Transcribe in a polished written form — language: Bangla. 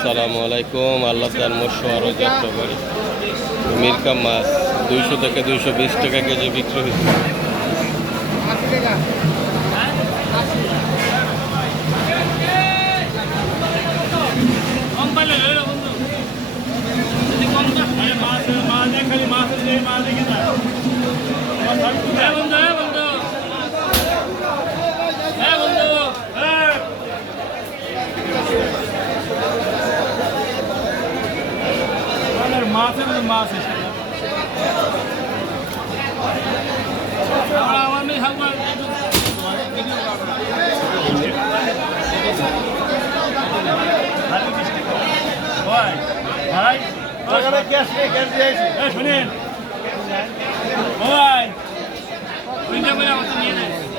আসসালামু আলাইকুম। আল্লাহ তার মৎস্য আরও যাত্রা করি। মিরকা মাছ 200 থেকে 220 টাকা কেজি বিক্রি হচ্ছে। মাছ আমার নেই শুনেন ভাই নিয়ে নেয়